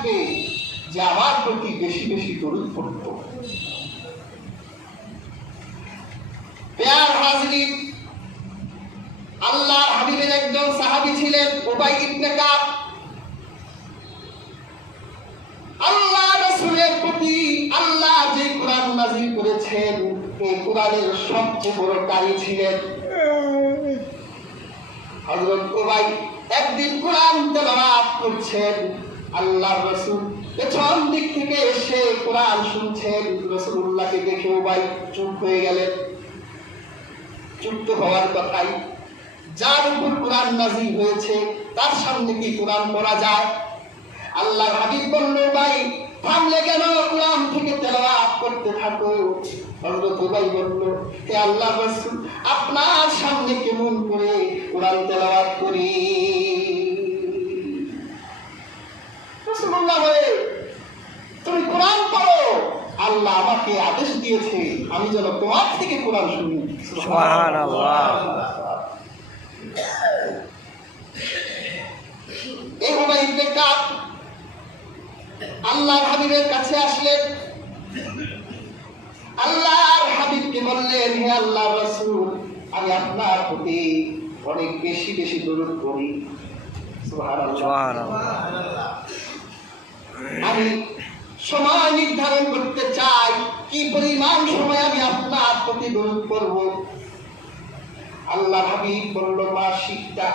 থাকবে যে আমার প্রতি বেশি বেশি দরুদ পড়ত। প্যার হাজরিন, আল্লাহর হাবিবের একজন সাহাবী ছিলেন উবাই ইবনে কাব। আল্লাহ রাসূলের প্রতি আল্লাহ যে কোরআন নাযিল করেছেন, এই কোরআনের সবচেয়ে বড় কারি ছিলেন হযরত উবাই। একদিন কোরআন তেলাওয়াত করছেন, আল্লাহর রাসূল পেছন দিক থেকে এসে কোরআন শুনছেন। রাসূলুল্লাহকে দেখে উবাই চুপ হয়ে গেলেন। চুপ তো হওয়ার কথাই, যার উপর কোরআন নাযিল হয়েছে তার সামনে কি কোরআন পড়া যায়? আল্লাহর হাবিব বলল, উবাই থামলে কেন? কোরআন থেকে তেলাওয়াত করতে থাকো। হযরত উবাই বলল, হে আল্লাহর রাসূল, আপনার সামনে কেমন করে কোরআন তেলাওয়াত করি? রাসূলুল্লাহ বলে, তুমি কোরআন পড়ো, আল্লাহ আমাকে আদেশ দিয়েছে আমি যেন তোমার থেকে কোরআন শুনি। সুবহানাল্লাহ। এই উবাই ইবনে কাব আল্লাহর হাবিবের কাছে আসলেন। আল্লাহর হাবিবকে বললেন, হে আল্লাহর রাসূল, আমি আপনার প্রতি অনেক বেশি বেশি দরুদ পড়ি। সুবহানাল্লাহ। আমি সময় নির্ধারণ করতে চাই কি পরিমাণ সময় আমি আপনার প্রতি দরুদ পড়ব। আল্লাহর হাবিব বলল, মা শিখতা,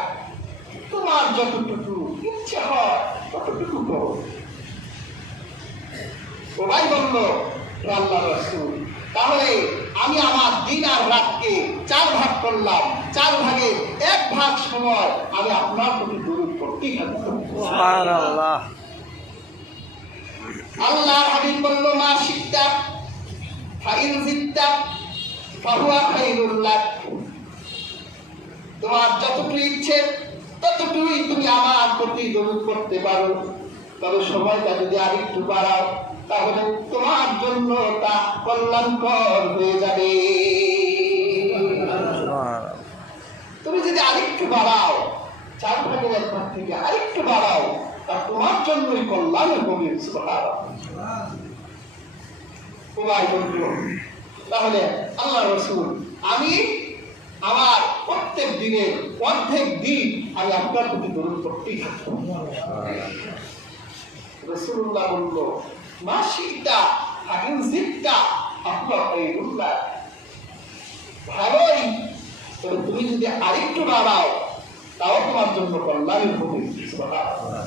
তোমার যতটুকু ইচ্ছে হয় ততটুকু করো। উবাই বলল, হে আল্লাহর রাসূল, তাহলে আমি আমার দিন আর রাতকে 4 ভাগ করলাম, 4 ভাগে 1 ভাগ সময় আমি আপনার প্রতি দরুদ পড়তেই থাকব। সুবহানাল্লাহ। আল্লাহর হাবিব বলল, মা শিখতা ফাইন জিদতা ফাহুয়া খায়রুল লাক, তোমার যতটুকু ইচ্ছে ততটুকুই তুমি আমার প্রতি দরুদ পড়তে পারো, তবে সময়টা যদি আরেকটু বাড়াও তাহলে তোমার জন্য তা কল্যাণকর হয়ে যাবে। তুমি যদি আরেকটু বাড়াও, 4 ভাগের 1 ভাগ থেকে আরেকটু বাড়াও, তা তোমার জন্যই কল্যাণ হবে। সুবহানাল্লাহ। উবাই বলল, তাহলে আল্লাহ রাসূল, আমি আমার প্রত্যেক দিনের অর্ধেক দিন আমি আপনার প্রতি দরুদ পড়তেই থাকব। রাসূলুল্লাহ বলল, মা শিখতা ফাইন জিদতা ফাহুয়া খায়রুল লাক, ভালোই, তবে তুমি যদি আরেকটু বাড়াও তাও তোমার জন্য কল্যাণ হবে। সুবহানাল্লাহ।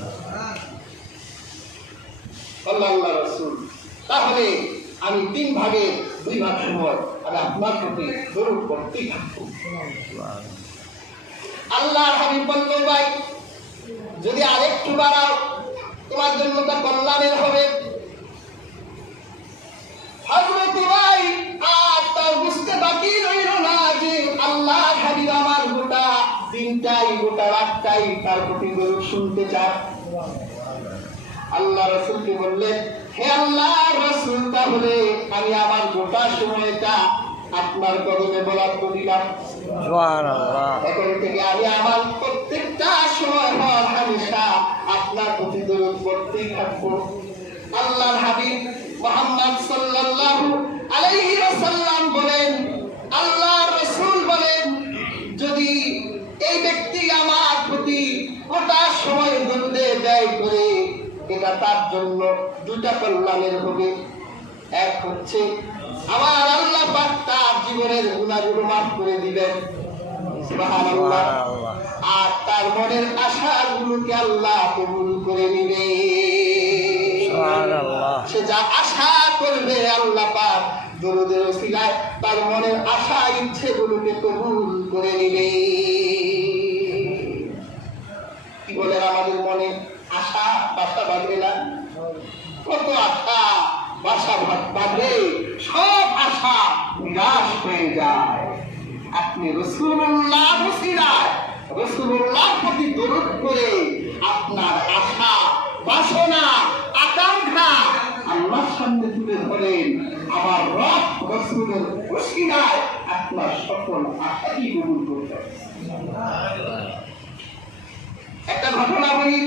আল্লাহ রাসূল, তাহলে আমি 3 ভাগে 2 ভাগ সময় আমি আপনার প্রতি দরুদ পড়তেই থাকব। আল্লাহর হাবিব বলল, ভাই যদি আরেকটু বাড়াও তোমার জন্য তা কল্যাণের হবে। হযরত উবাই আর তার বুঝতে বাকি রইল না যে আল্লাহর হাবিব আমার গোটা দিনটাই গোটা রাতটাই তার প্রতি দরুদ শুনতে চায়। আল্লাহ রাসূলকে বললেন, হে আল্লাহর রাসূল, তাহলে আমি আমার গোটা সময়টা আপনার কদমে বরাদ্দ দিলাম। সুবহানাল্লাহ। এখন থেকে আমি আমার প্রত্যেকটা সময় হর হামেশা আপনার প্রতি দরুদ পড়তেই থাকবো। আল্লাহর হাবিব মুহাম্মদ সাল্লাল্লাহু আলাইহি ওয়াসাল্লাম বলেন, আল্লাহর রাসূল বলেন, যদি এই ব্যক্তি আমার প্রতি গোটা সময় দরুদে ব্যয় করে, এটা তার জন্য 2টা কল্যাণের হবে। এক হচ্ছে আমার আল্লাহ পাক তার জীবনের গুনাহগুলো মাফ করে দিবেন। সুবহানাল্লাহ। আর তার মনের আশাগুলোকে আল্লাহ কবুল করে নিবেন। সুবহানাল্লাহ। সে যা আশা করবে আল্লাহ পাক দরুদের ওসিলায় তার মনের আশা ইচ্ছেগুলোকে কবুল করে নিবেন। কি বলে আমাদের মনে আশা বাসা বাঁধে না? কত আশা বাসা বাঁধে, সব আশা নিরাশ হয়ে যায়। আপনি রাসূলুল্লাহ ওসিলায় রাসূলুল্লাহর প্রতি দরুদ করে আপনার আশা বাসনা আকাঙ্ক্ষা আল্লাহর সামনে তুলে ধরেন। আমার রব রাসূলের ওসিলায় আপনার সকল আশাই কবুল করবেন। একটা ঘটনা বলি।